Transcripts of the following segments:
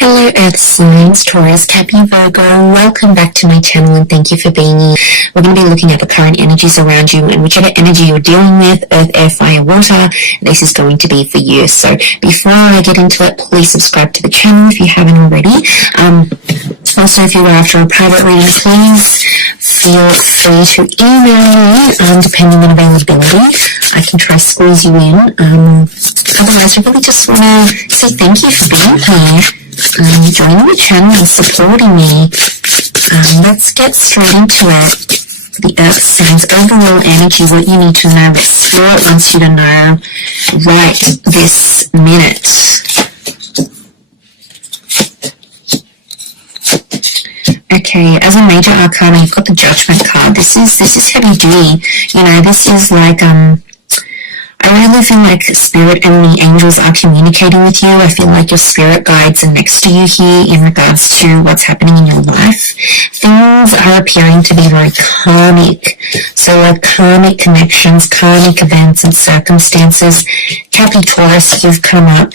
Hello Earth signs, Taurus, Capricorn, Virgo. Welcome back to my channel and thank you for being here. We're going to be looking at the current energies around you, and whichever energy you're dealing with, earth, air, fire, water, this is going to be for you. So before I get into it, please subscribe to the channel if you haven't already. Also, if you're after a private reading, please feel free to email me, depending on availability. I can try to squeeze you in. Otherwise, I really just want to say thank you for being here. Joining the channel and supporting me. Let's get straight into it. The Earth signs, overall energy, what you need to know, what Spirit wants you to know right this minute. Okay, as a major arcana, you've got the Judgment card. This is heavy duty. You know, this is like I really feel like Spirit and the angels are communicating with you. I feel like your spirit guides are next to you here in regards to what's happening in your life. Things are appearing to be very karmic. So like karmic connections, karmic events and circumstances. Capricorn, Taurus, you've come up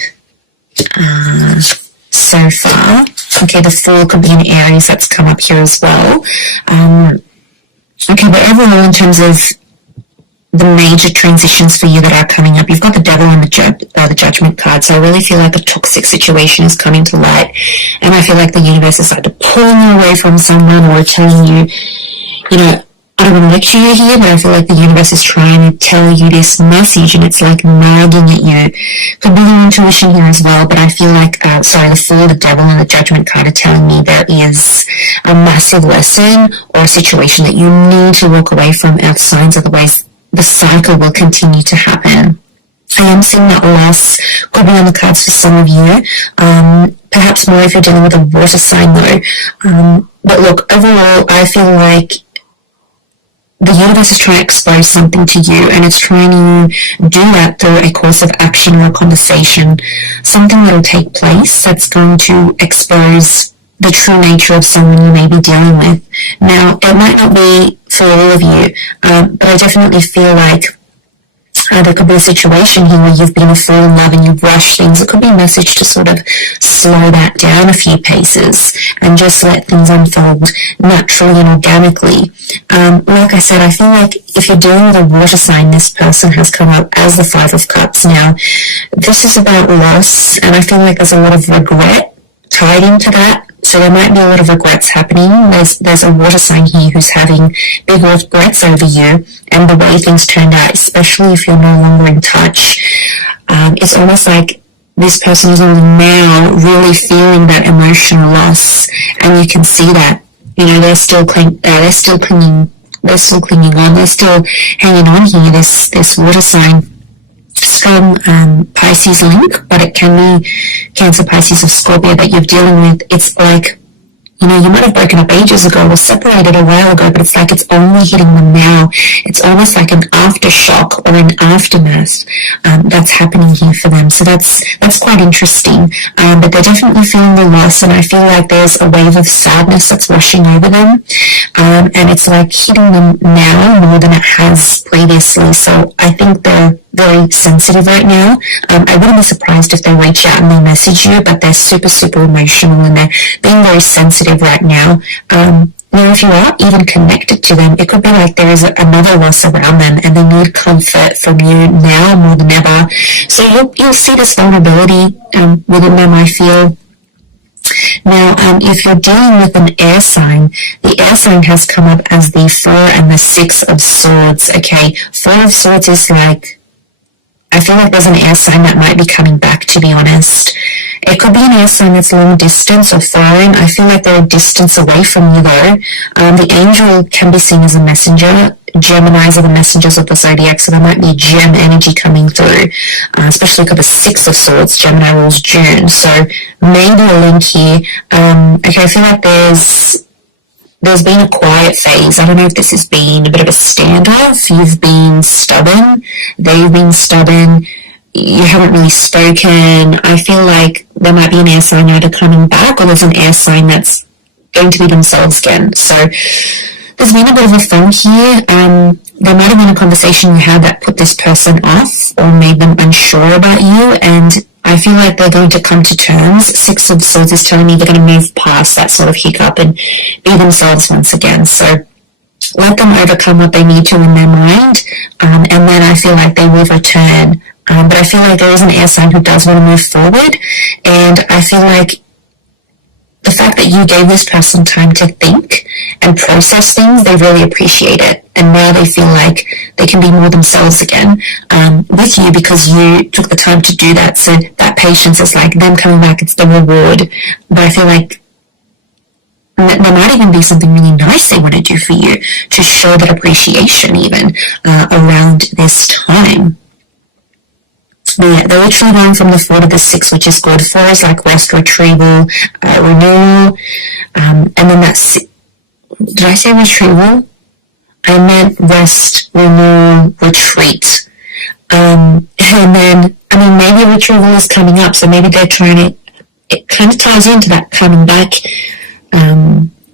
so far. Okay, the Fool could be an Aries that's come up here as well. Okay, but overall in terms of the major transitions for you that are coming up, you've got the Devil and the Judgment card. So I really feel like a toxic situation is coming to light, and I feel like the universe is either pulling you away from someone or telling you, you know, I don't want to lecture you here, but I feel like the universe is trying to tell you this message, and it's like nagging at you. Could be your intuition here as well, but I feel like, the Fool, the Devil, and the Judgment card are telling me there is a massive lesson or a situation that you need to walk away from, Earth signs, otherwise the cycle will continue to happen. I am seeing that loss could be on the cards for some of you, perhaps more if you're dealing with a water sign though. But look, overall, I feel like the universe is trying to expose something to you, and it's trying to do that through a course of action or a conversation, something that will take place that's going to expose the true nature of someone you may be dealing with. Now, it might not be for all of you, but I definitely feel like there could be a situation here where you've been a fall in love and you've rushed things. It could be a message to sort of slow that down a few paces and just let things unfold naturally and organically. Like I said, I feel like if you're dealing with a water sign, this person has come up as the Five of Cups. Now, this is about loss, and I feel like there's a lot of regret tied into that. So there might be a lot of regrets happening. There's a water sign here who's having big regrets over you and the way things turned out, especially if you're no longer in touch. It's almost like this person is only now really feeling that emotional loss, and you can see that. You know, they're still clinging on, they're still hanging on here. This water sign. Strong Pisces link, but it can be Cancer, Pisces, or Scorpio that you're dealing with. It's like, you know, you might have broken up ages ago or separated a while ago, but it's like it's only hitting them now. It's almost like an aftershock or an aftermath that's happening here for them. So that's quite interesting. But they're definitely feeling the loss, and I feel like there's a wave of sadness that's washing over them. And it's like hitting them now more than it has previously. So I think they're very sensitive right now. I wouldn't be surprised if they reach out and they message you, but they're super, super emotional and they're being very sensitive right now. Now, if you are even connected to them, it could be like there is another loss around them and they need comfort from you now more than ever. So you'll see this vulnerability within them, I feel. Now, if you're dealing with an air sign, the air sign has come up as the 4 and the 6 of Swords. Okay, 4 of Swords is like, I feel like there's an air sign that might be coming back, to be honest. It could be an air sign that's long distance or foreign. I feel like they're a distance away from you though. The angel can be seen as a messenger. Geminis are the messengers of the zodiac, so there might be gem energy coming through, especially because the 6 of Swords, Gemini rules June, so maybe a link here. Okay, I feel like there's been a quiet phase. I don't know if this has been a bit of a standoff. You've been stubborn. They've been stubborn. You haven't really spoken. I feel like there might be an air sign either coming back or there's an air sign that's going to be themselves again. So there's been a bit of a funk here. There might have been a conversation you had that put this person off or made them unsure about you, and I feel like they're going to come to terms. Six of Swords is telling me they're going to move past that sort of hiccup and be themselves once again. So let them overcome what they need to in their mind, and then I feel like they will return. But I feel like there is an air sign who does want to move forward, and I feel like the fact that you gave this person time to think and process things, they really appreciate it. And now they feel like they can be more themselves again with you because you took the time to do that. So that patience is like them coming back, it's the reward. But I feel like there might even be something really nice they want to do for you to show that appreciation even around this time. Yeah, they're literally going from the 4 to the 6, which is good. 4 is like rest, retrieval, renewal, and then that's, did I say retrieval? I meant rest, renewal, retreat. And then, I mean, maybe retrieval is coming up, so maybe they're trying to, it kind of ties into that coming back,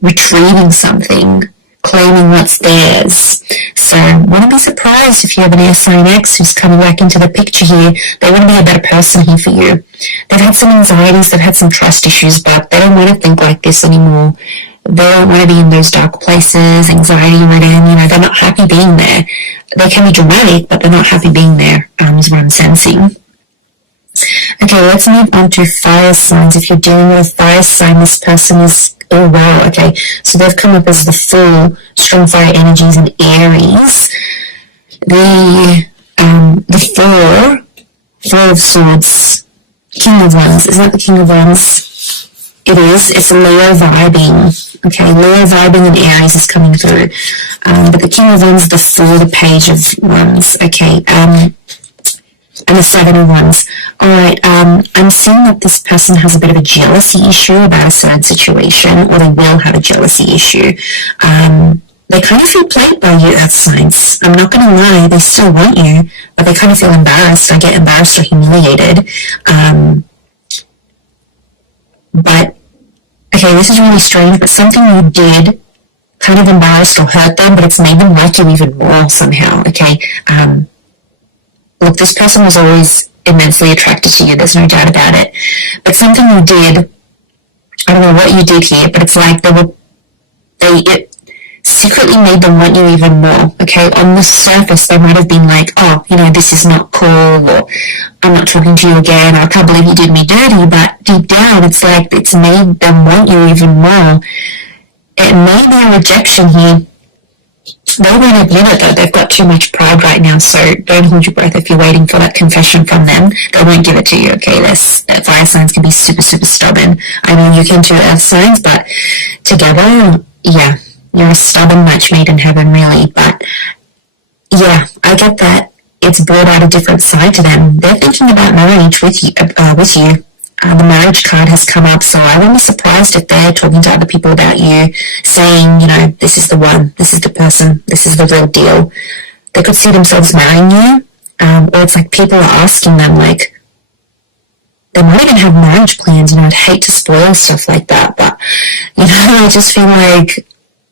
retrieving something, claiming what's theirs. So wouldn't be surprised if you have an air sign X who's coming back into the picture here. They want to be a better person here for you. They've had some anxieties, they've had some trust issues, but they don't want to think like this anymore. They don't want to be in those dark places, anxiety ridden, you know, they're not happy being there. They can be dramatic, but they're not happy being there, is what I'm sensing. Okay, let's move on to fire signs. If you're dealing with a fire sign, this person is, oh wow, okay, so they've come up as the Fool, strong fire energies, and Aries. The Four of Swords, King of Wands, isn't that the King of Wands? It is, it's a Leo vibing, okay, Leo vibing and Aries is coming through, but the King of Wands, the Fool, the Page of Wands, okay, and the 7 of Wands. Alright, I'm seeing that this person has a bit of a jealousy issue about a certain situation, or they will have a jealousy issue. They kind of feel played by you, Earth signs. I'm not going to lie, they still want you, but they kind of feel embarrassed. I get embarrassed or humiliated. But, okay, this is really strange, but something you did kind of embarrassed or hurt them, but it's made them like you even more somehow, okay? Look, this person was always immensely attracted to you, there's no doubt about it. But something you did, I don't know what you did here, but it's like it secretly made them want you even more, okay? On the surface, they might have been like, oh, you know, this is not cool, or I'm not talking to you again, or I can't believe you did me dirty, but deep down, it's like it's made them want you even more. It may be a rejection here. They won't admit it though, they've got too much pride right now, so don't hold your breath if you're waiting for that confession from them. They won't give it to you, okay? Fire signs can be super, super stubborn. I mean, you can too, Earth signs, but together, yeah, you're a stubborn match made in heaven, really. But yeah, I get that it's brought out a different side to them. They're thinking about marriage with you. The marriage card has come up, so I wouldn't be surprised if they're talking to other people about you, saying, you know, this is the one, this is the person, this is the real deal. They could see themselves marrying you, or it's like people are asking them, like, they might even have marriage plans, you know, I'd hate to spoil stuff like that, but, you know, I just feel like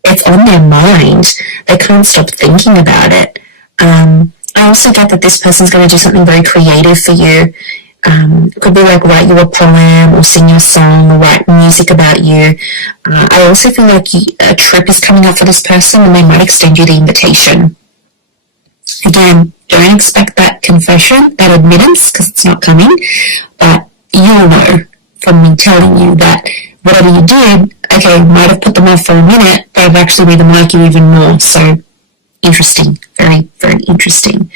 it's on their mind. They can't stop thinking about it. I also get that this person's going to do something very creative for you. It could be like write you a poem or sing you a song or write music about you. I also feel like a trip is coming up for this person and they might extend you the invitation. Again, don't expect that confession, that admittance, because it's not coming, but you'll know from me telling you that whatever you did, okay, might have put them off for a minute, but I've actually made them like you even more. So interesting, very, very interesting.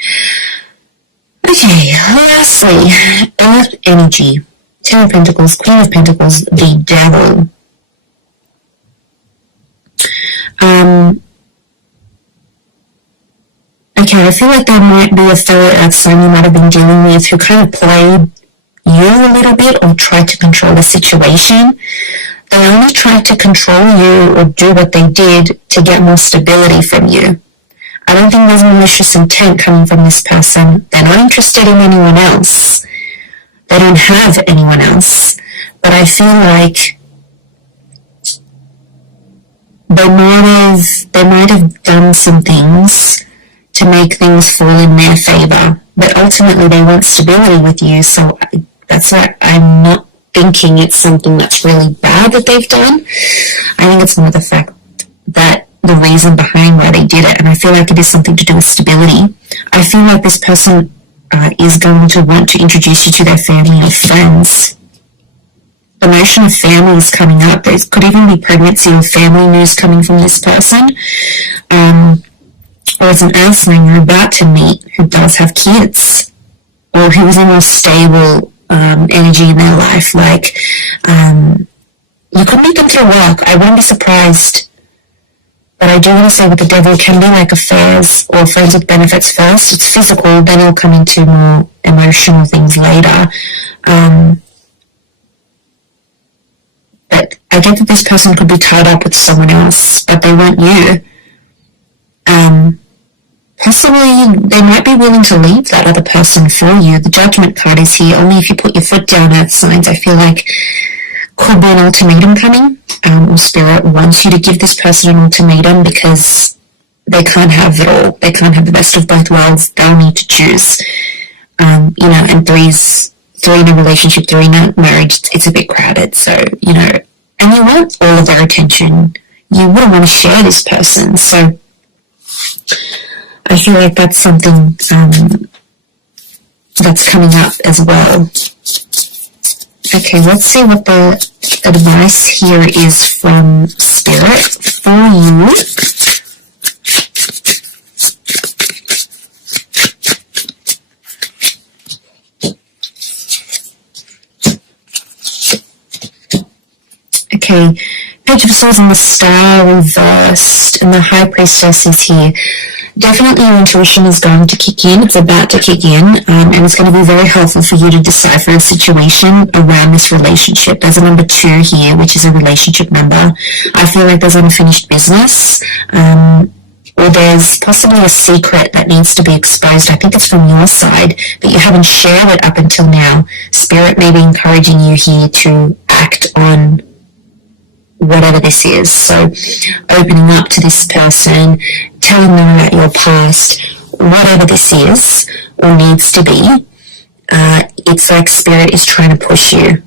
Okay, lastly, Earth energy, 10 of Pentacles, Queen of Pentacles, the Devil. Okay, I feel like there might be a fellow Earth sign you might have been dealing with who kind of played you a little bit or tried to control the situation. They only tried to control you or do what they did to get more stability from you. I don't think there's malicious intent coming from this person. They're not interested in anyone else. They don't have anyone else. But I feel like they might have done some things to make things fall in their favor. But ultimately they want stability with you. So That's why I'm not thinking it's something that's really bad that they've done. I think it's more the fact that the reason behind why they did it, and I feel like it is something to do with stability. I feel like this person is going to want to introduce you to their family or friends. The notion of family is coming up. There could even be pregnancy or family news coming from this person. Or it's an earth sign you're about to meet who does have kids, or who is in a stable energy in their life. Like, you could meet them through work. I wouldn't be surprised. But I do want to say with the devil, it can be like affairs or friends with benefits first. It's physical, then it'll come into more emotional things later. But I get that this person could be tied up with someone else, but they want you. Possibly they might be willing to leave that other person for you. The Judgment card is here. Only if you put your foot down, earth signs. I feel like could be an ultimatum coming, or Spirit wants you to give this person an ultimatum because they can't have it all. They can't have the best of both worlds. They'll need to choose. And three in a relationship, three in a marriage, it's a bit crowded. So, and you want all of their attention. You wouldn't want to share this person. So I feel like that's something that's coming up as well. Okay, let's see what the advice here is from Spirit for you. Okay, Page of Swords and the Star reversed, and the High Priestess is here. Definitely your intuition is going to kick in. It's about to kick in, and it's going to be very helpful for you to decipher a situation around this relationship. There's a number 2 here, which is a relationship number. I feel like there's unfinished business, or there's possibly a secret that needs to be exposed. I think it's from your side, but you haven't shared it up until now. Spirit may be encouraging you here to act on whatever this is. So opening up to this person, telling them about your past, whatever this is or needs to be, it's like Spirit is trying to push you.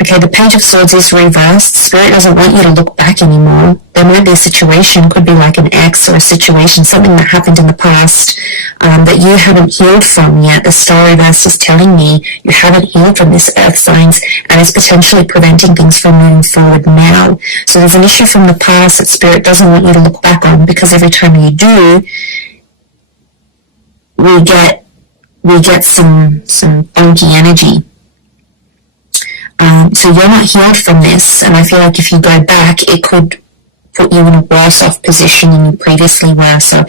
Okay, the Page of Swords is reversed. Spirit doesn't want you to look back anymore. There might be a situation, could be like an ex or a situation, something that happened in the past that you haven't healed from yet. The Star reverse is telling me you haven't healed from this, earth signs, and it's potentially preventing things from moving forward now. So there's an issue from the past that Spirit doesn't want you to look back on, because every time you do, we get some funky energy. So you're not healed from this, and I feel like if you go back, it could put you in a worse off position than you previously were. So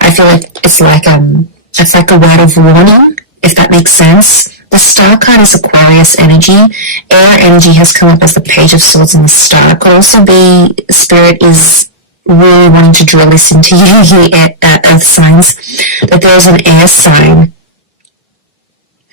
I feel like it's like a word of warning, if that makes sense. The Star card is Aquarius energy. Air energy has come up as the Page of Swords and the Star. It could also be Spirit is really wanting to drill this into you here at Earth signs, that there is an air sign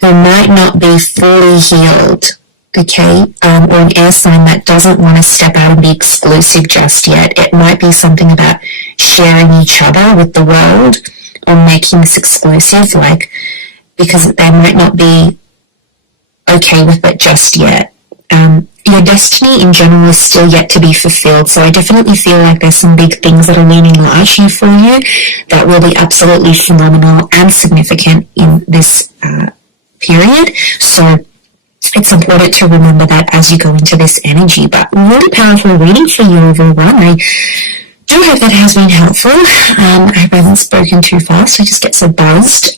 who might not be fully healed. Okay, or an air sign that doesn't want to step out and be exclusive just yet. It might be something about sharing each other with the world or making this exclusive, like, because they might not be okay with it just yet. Your destiny in general is still yet to be fulfilled, so I definitely feel like there's some big things that are looming large here for you that will be absolutely phenomenal and significant in this period. So it's important to remember that as you go into this energy. But really powerful reading for you, everyone. I do hope that has been helpful. I hope I haven't spoken too fast. I just get so buzzed.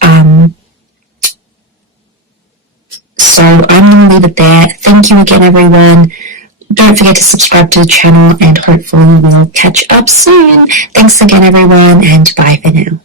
So I'm going to leave it there. Thank you again, everyone. Don't forget to subscribe to the channel, and hopefully we'll catch up soon. Thanks again, everyone, and bye for now.